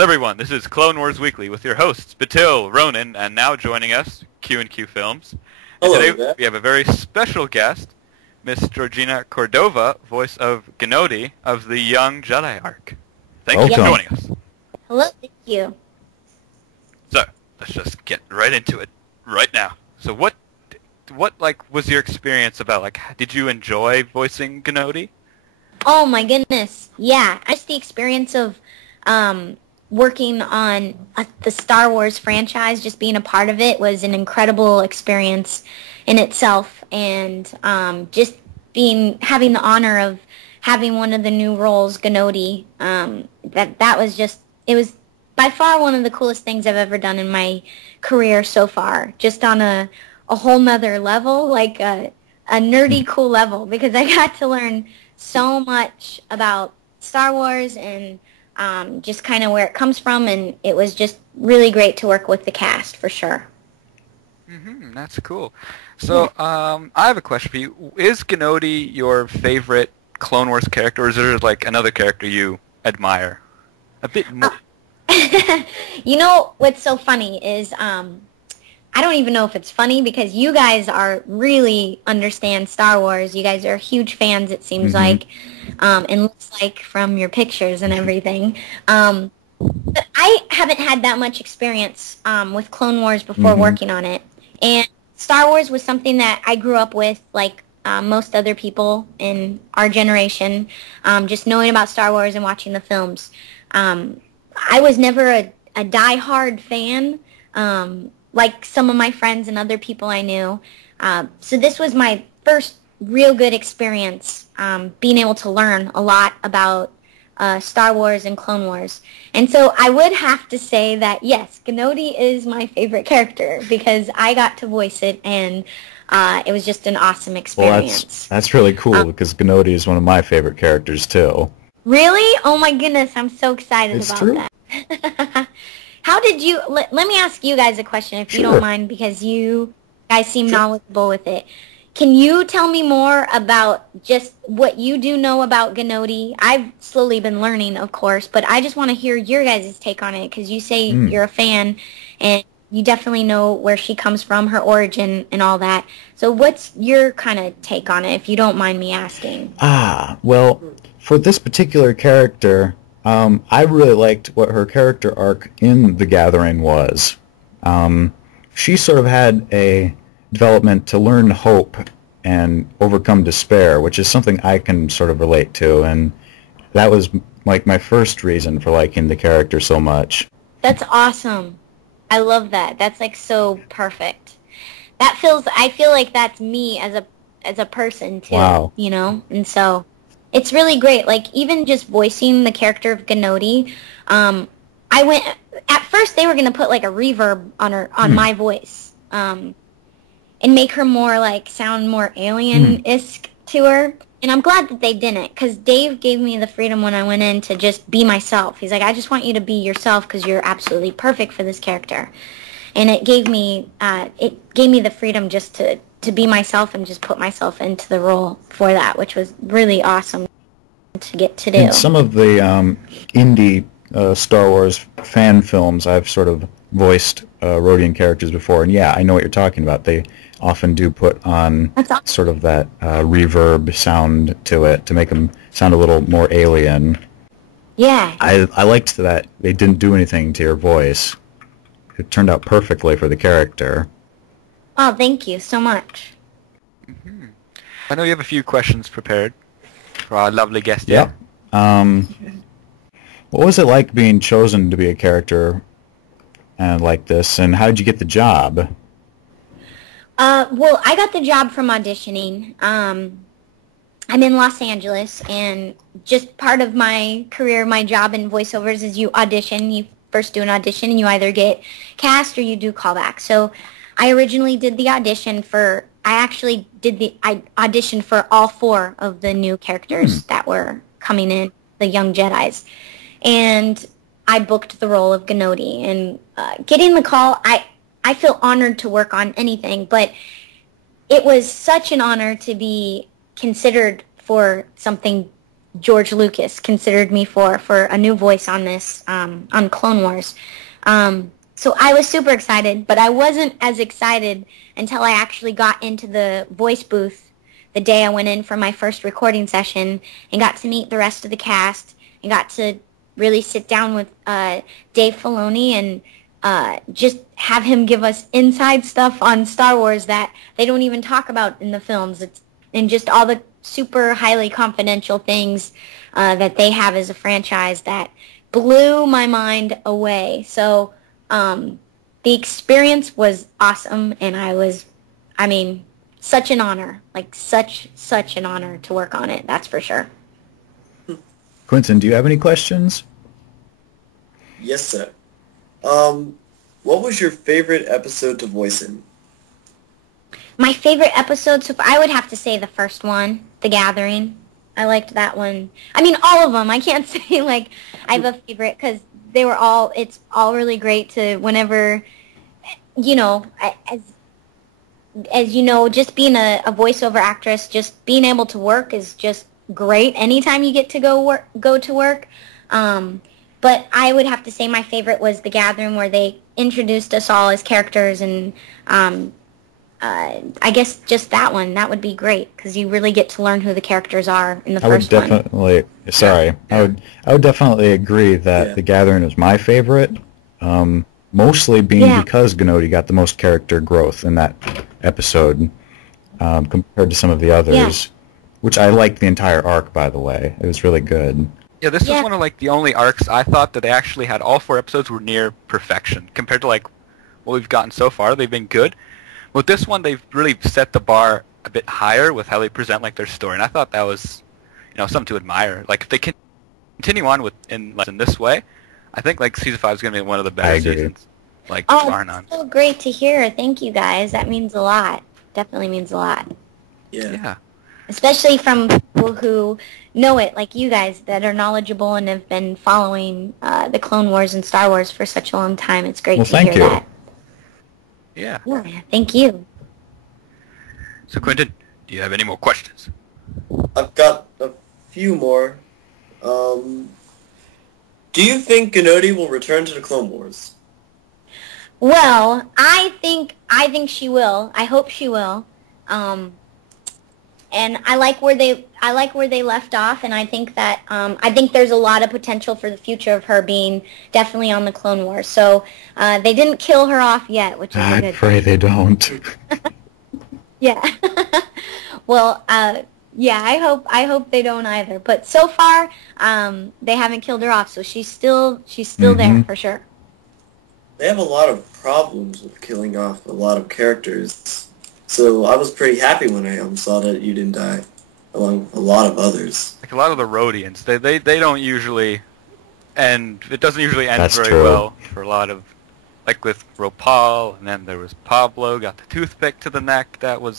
Hello everyone, this is Clone Wars Weekly with your hosts, Batil, Ronan, and now joining us, QandQfilms. And Hello today there. we have a very special guest, Miss Georgina Cordova, voice of Ganodi of the Young Jedi arc. Thank you for joining us. Hello, thank you. So, let's just get right into it right now. So what was your experience about? Like, did you enjoy voicing Ganodi? Oh my goodness, yeah. Just the experience of working on the Star Wars franchise, just being a part of it was an incredible experience in itself, and just having the honor of having one of the new roles, Ganodi. That was just, it was by far one of the coolest things I've ever done in my career so far. Just on a whole nother level, like a nerdy cool level, because I got to learn so much about Star Wars and just kind of where it comes from, and it was just really great to work with the cast, for sure. That's cool. So, I have a question for you. Is Ganodi your favorite Clone Wars character, or is there like another character you admire a bit more? You know what's so funny is I don't even know if it's funny, because you guys really understand Star Wars. You guys are huge fans, it seems like, and looks like from your pictures and everything. But I haven't had that much experience with Clone Wars before working on it. And Star Wars was something that I grew up with, like most other people in our generation, just knowing about Star Wars and watching the films. I was never a die-hard fan, like some of my friends and other people I knew. So this was my first real good experience, being able to learn a lot about Star Wars and Clone Wars. And so I would have to say that, yes, Ganodi is my favorite character, because I got to voice it, and it was just an awesome experience. Well, that's really cool, because Ganodi is one of my favorite characters, too. Really? Oh my goodness, I'm so excited about true. that. How did you, let me ask you guys a question, if you don't mind, because you guys seem knowledgeable with it. Can you tell me more about just what you do know about Ganodi? I've slowly been learning, of course, but I just want to hear your guys' take on it, because you say you're a fan, and you definitely know where she comes from, her origin, and all that. So what's your kind of take on it, if you don't mind me asking? Well, for this particular character, I really liked what her character arc in The Gathering was. She sort of had a development to learn hope and overcome despair, which is something I can sort of relate to, and that was like my first reason for liking the character so much. That's awesome. I love that. That's like so perfect. I feel like that's me as a person too. Wow. You know? And so it's really great. Like, even just voicing the character of Ganodi, at first they were going to put like a reverb on my voice, and make her sound more alien-esque to her. And I'm glad that they didn't, because Dave gave me the freedom when I went in to just be myself. He's like, I just want you to be yourself, because you're absolutely perfect for this character. And it gave me the freedom just to be myself and just put myself into the role for that, which was really awesome to get to do. In some of the indie Star Wars fan films, I've sort of voiced Rodian characters before, and yeah, I know what you're talking about. They often do put on sort of that reverb sound to it to make them sound a little more alien. Yeah. I liked that they didn't do anything to your voice. It turned out perfectly for the character. Oh, thank you so much. I know you have a few questions prepared for our lovely guest. Yeah. What was it like being chosen to be a character like this, and how did you get the job? Well, I got the job from auditioning. I'm in Los Angeles, and just part of my career, my job in voiceovers is you audition. You first do an audition, and you either get cast or you do callback. So I originally did the audition I auditioned for all 4 of the new characters that were coming in, the Young Jedis. And I booked the role of Ganodi. And getting the call, I feel honored to work on anything, but it was such an honor to be considered for something George Lucas considered me for a new voice on this, on Clone Wars. So I was super excited, but I wasn't as excited until I actually got into the voice booth the day I went in for my first recording session and got to meet the rest of the cast and got to really sit down with Dave Filoni and just have him give us inside stuff on Star Wars that they don't even talk about in the films. And just all the super highly confidential things that they have as a franchise that blew my mind away. So the experience was awesome, and such an honor, like such an honor to work on it, that's for sure. Quinton, do you have any questions? Yes, sir. What was your favorite episode to voice in? My favorite episode, so I would have to say the first one, The Gathering. I liked that one. I mean, all of them. I can't say, like, I have a favorite, because it's all really great to whenever, you know, as you know, just being a voiceover actress, just being able to work is just great anytime you get to go to work. But I would have to say my favorite was The Gathering, where they introduced us all as characters, and I guess just that one. That would be great, because you really get to learn who the characters are in the first one. I would definitely agree that The Gathering is my favorite, mostly being because Ganodi got the most character growth in that episode compared to some of the others, which I liked the entire arc, by the way. It was really good. Yeah, this is one of like the only arcs I thought that they actually had. All 4 episodes were near perfection compared to like what we've gotten so far. They've been good. With this one, they've really set the bar a bit higher with how they present like their story, and I thought that was, you know, something to admire. Like if they continue on in this way, I think like season 5 is going to be one of the better seasons. Like bar none. Oh, so great to hear. Thank you guys. That means a lot. Definitely means a lot. Yeah. Especially from people who know it, like you guys, that are knowledgeable and have been following the Clone Wars and Star Wars for such a long time. It's great to hear that. Yeah. Thank you. So, Quinton, do you have any more questions? I've got a few more. Do you think Ganodi will return to the Clone Wars? Well, I think she will. I hope she will. And I like where they left off, and I think that I think there's a lot of potential for the future of her being definitely on the Clone Wars. So they didn't kill her off yet, which is a good thing. I pray they don't. Yeah. Well, I hope they don't either. But so far, they haven't killed her off, so she's still there for sure. They have a lot of problems with killing off a lot of characters. So I was pretty happy when I saw that you didn't die, along a lot of others. Like a lot of the Rhodians, they don't usually end. It doesn't usually end That's very true. well for a lot of, like with Ropal, and then there was Pablo, got the toothpick to the neck. That was.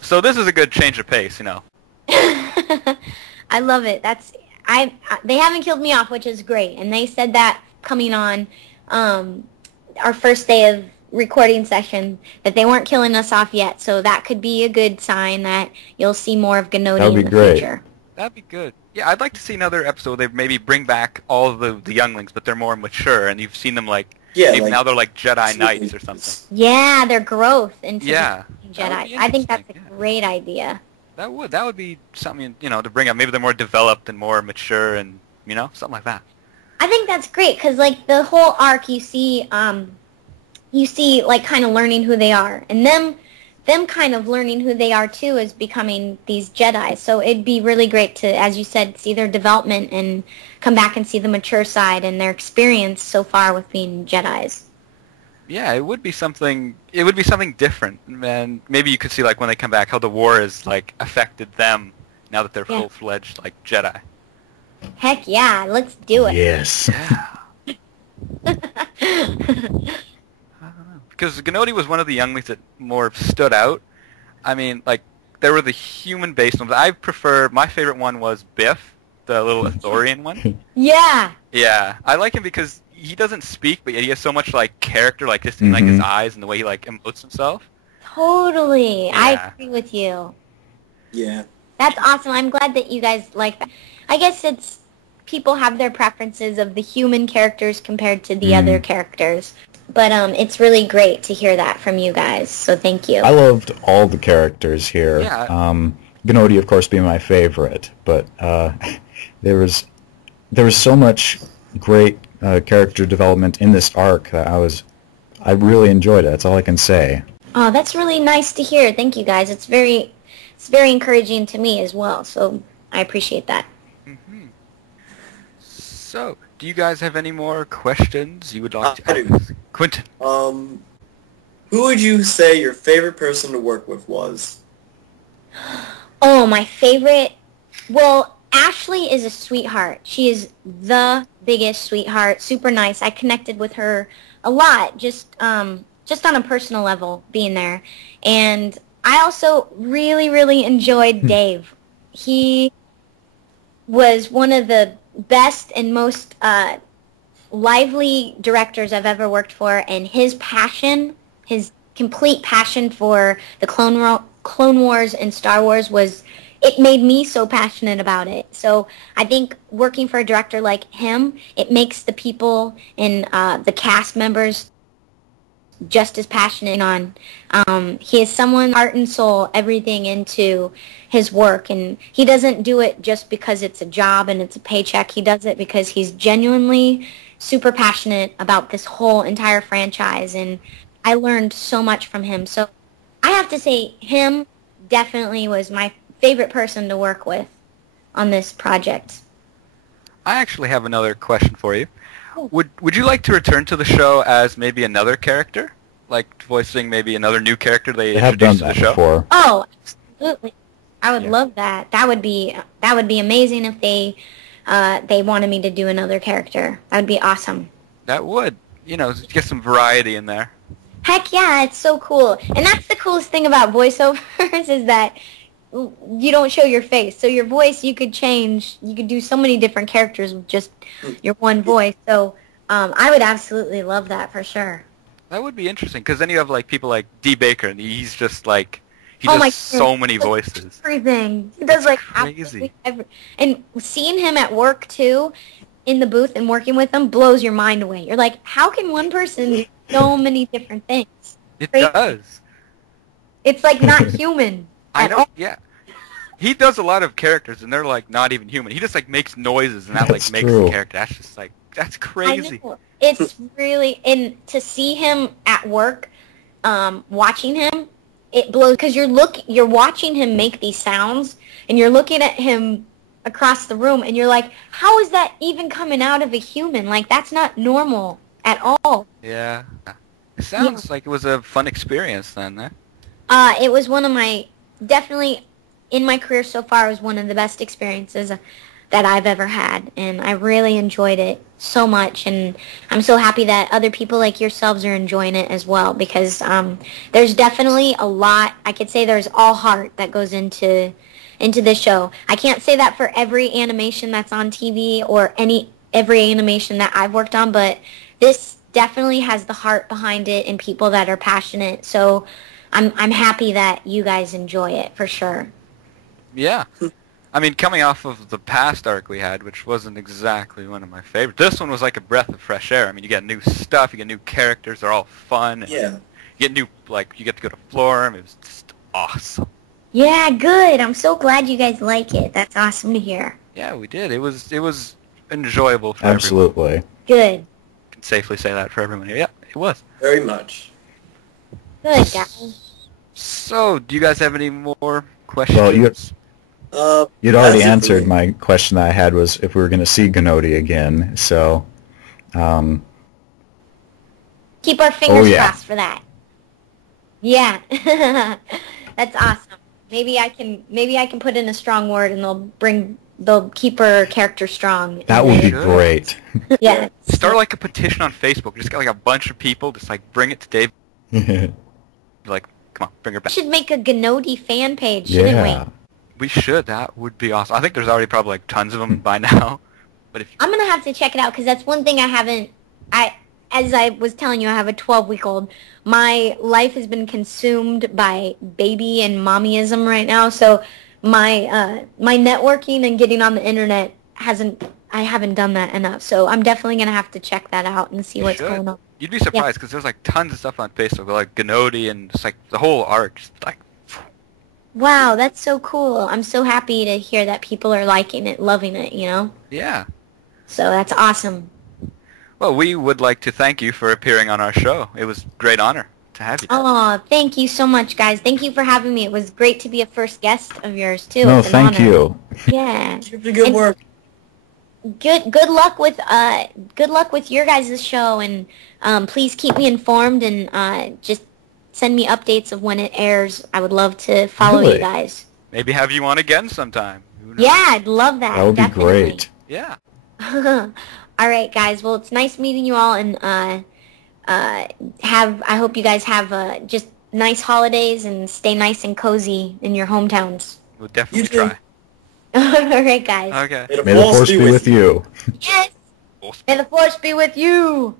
So this is a good change of pace, you know. I love it. They haven't killed me off, which is great, and they said that coming on our first day of recording session that they weren't killing us off yet, so that could be a good sign that you'll see more of Ganodi in the future. That'd be good. Yeah, I'd like to see another episode where they maybe bring back all of the younglings, but they're more mature, and you've seen them like, now they're like Jedi Knights or something. Yeah, their growth into Jedi. I think that's a great idea. That would be something, you know, to bring up. Maybe they're more developed and more mature, and you know, something like that. I think that's great because like the whole arc, you see like kind of learning who they are, and them kind of learning who they are too is becoming these Jedi. So it'd be really great to, as you said, see their development and come back and see the mature side and their experience so far with being Jedis. Yeah, it would be something different, and maybe you could see like when they come back how the war has like affected them now that they're full-fledged like Jedi. Heck yeah, let's do it. Yes. Yeah. Because Ganodi was one of the younglings that more stood out. I mean, like, there were the human-based ones. My favorite one was Biff, the little Ithorian one. Yeah. Yeah, I like him because he doesn't speak, but yet he has so much, like, character, like, just in, like, his eyes and the way he, like, emotes himself. Totally. Yeah. I agree with you. Yeah. That's awesome. I'm glad that you guys like that. I guess it's people have their preferences of the human characters compared to the other characters. But it's really great to hear that from you guys, so thank you. I loved all the characters here. Yeah. Ganodi, of course, being my favorite, but there was so much great character development in this arc that I really enjoyed it. That's all I can say. Oh, that's really nice to hear. Thank you, guys. It's very encouraging to me as well, so I appreciate that. So, do you guys have any more questions you would like to ask? Quinton. Who would you say your favorite person to work with was? Oh, my favorite... Well, Ashley is a sweetheart. She is the biggest sweetheart, super nice. I connected with her a lot, just on a personal level, being there. And I also really, really enjoyed Dave. He was one of the best and most lively directors I've ever worked for, and his passion, his complete passion for the Clone Wars and Star Wars it made me so passionate about it. So I think working for a director like him, it makes the people and the cast members just as passionate on. He is someone, heart and soul, everything into his work, and he doesn't do it just because it's a job and it's a paycheck. He does it because he's genuinely super passionate about this whole entire franchise, and I learned so much from him. So I have to say him definitely was my favorite person to work with on this project. I actually have another question for you. Would you like to return to the show as maybe another character? Like voicing maybe another new character they introduced to the show? Before. Oh, absolutely. I would love that. That would be amazing if they wanted me to do another character. That would be awesome. That would. Get some variety in there. Heck yeah, it's so cool. And that's the coolest thing about voiceovers is that you don't show your face. So your voice you could change. You could do so many different characters with just your one voice. So I would absolutely love that for sure. That would be interesting because then you have like people like D. Baker and he's just like he does so many voices. Everything. He does like crazy. And seeing him at work too, in the booth and working with him blows your mind away. You're like, how can one person do so many different things? It does. It's like not human. I know, yeah. He does a lot of characters, and they're, like, not even human. He just, like, makes noises, and that, like, makes the character. That's just, like, that's crazy. I know. It's really, and to see him at work, watching him, it blows, because you're watching him make these sounds, and you're looking at him across the room, and you're like, how is that even coming out of a human? Like, that's not normal at all. Yeah. It sounds like it was a fun experience, then, eh? It was one of my... Definitely, in my career so far, it was one of the best experiences that I've ever had, and I really enjoyed it so much, and I'm so happy that other people like yourselves are enjoying it as well, because there's definitely a lot, I could say there's all heart that goes into this show. I can't say that for every animation that's on TV or every animation that I've worked on, but this definitely has the heart behind it and people that are passionate, so... I'm happy that you guys enjoy it, for sure. Yeah. I mean, coming off of the past arc we had, which wasn't exactly one of my favorites, this one was like a breath of fresh air. I mean, you get new stuff, you get new characters, they're all fun. And Yeah. You get you get to go to Florham. It was just awesome. Yeah, good. I'm so glad you guys like it. That's awesome to hear. Yeah, we did. It was enjoyable for Absolutely. everyone. Good. I can safely say that for everyone here. Yeah, it was. Very much. Good, guys. So, do you guys have any more questions? Well, you'd already answered my question that I had was if we were going to see Ganodi again. So, keep our fingers crossed for that. Yeah, that's awesome. Maybe I can put in a strong word and they'll keep her character strong. That would be great. Yeah. Start like a petition on Facebook. Just get like a bunch of people. Just like bring it to Dave. Like, come on, bring her back. We should make a Ganodi fan page, shouldn't we? We should. That would be awesome. I think there's already probably like tons of them by now. But if I'm gonna have to check it out because that's one thing I haven't. As I was telling you, I have a 12-week-old. My life has been consumed by baby and mommyism right now. So my networking and getting on the internet I haven't done that enough. So I'm definitely gonna have to check that out and see what's going on. You'd be surprised because there's like tons of stuff on Facebook, like Ganodi, and it's like the whole arc. Like, wow, that's so cool. I'm so happy to hear that people are liking it, loving it. You know. Yeah. So that's awesome. Well, we would like to thank you for appearing on our show. It was a great honor to have you. Oh, thank you so much, guys. Thank you for having me. It was great to be a first guest of yours too. No, it's an thank honor. you. Yeah. Keep the good work. Good luck with your guys' show, and please keep me informed and just send me updates of when it airs. I would love to follow you guys. Maybe have you on again sometime. Yeah, I'd love that. That would definitely. be great. Yeah. All right, guys. Well, it's nice meeting you all, and I hope you guys have just nice holidays and stay nice and cozy in your hometowns. We'll definitely try. All right, guys. Okay. May the May the force be with you. Yes. May the force be with you.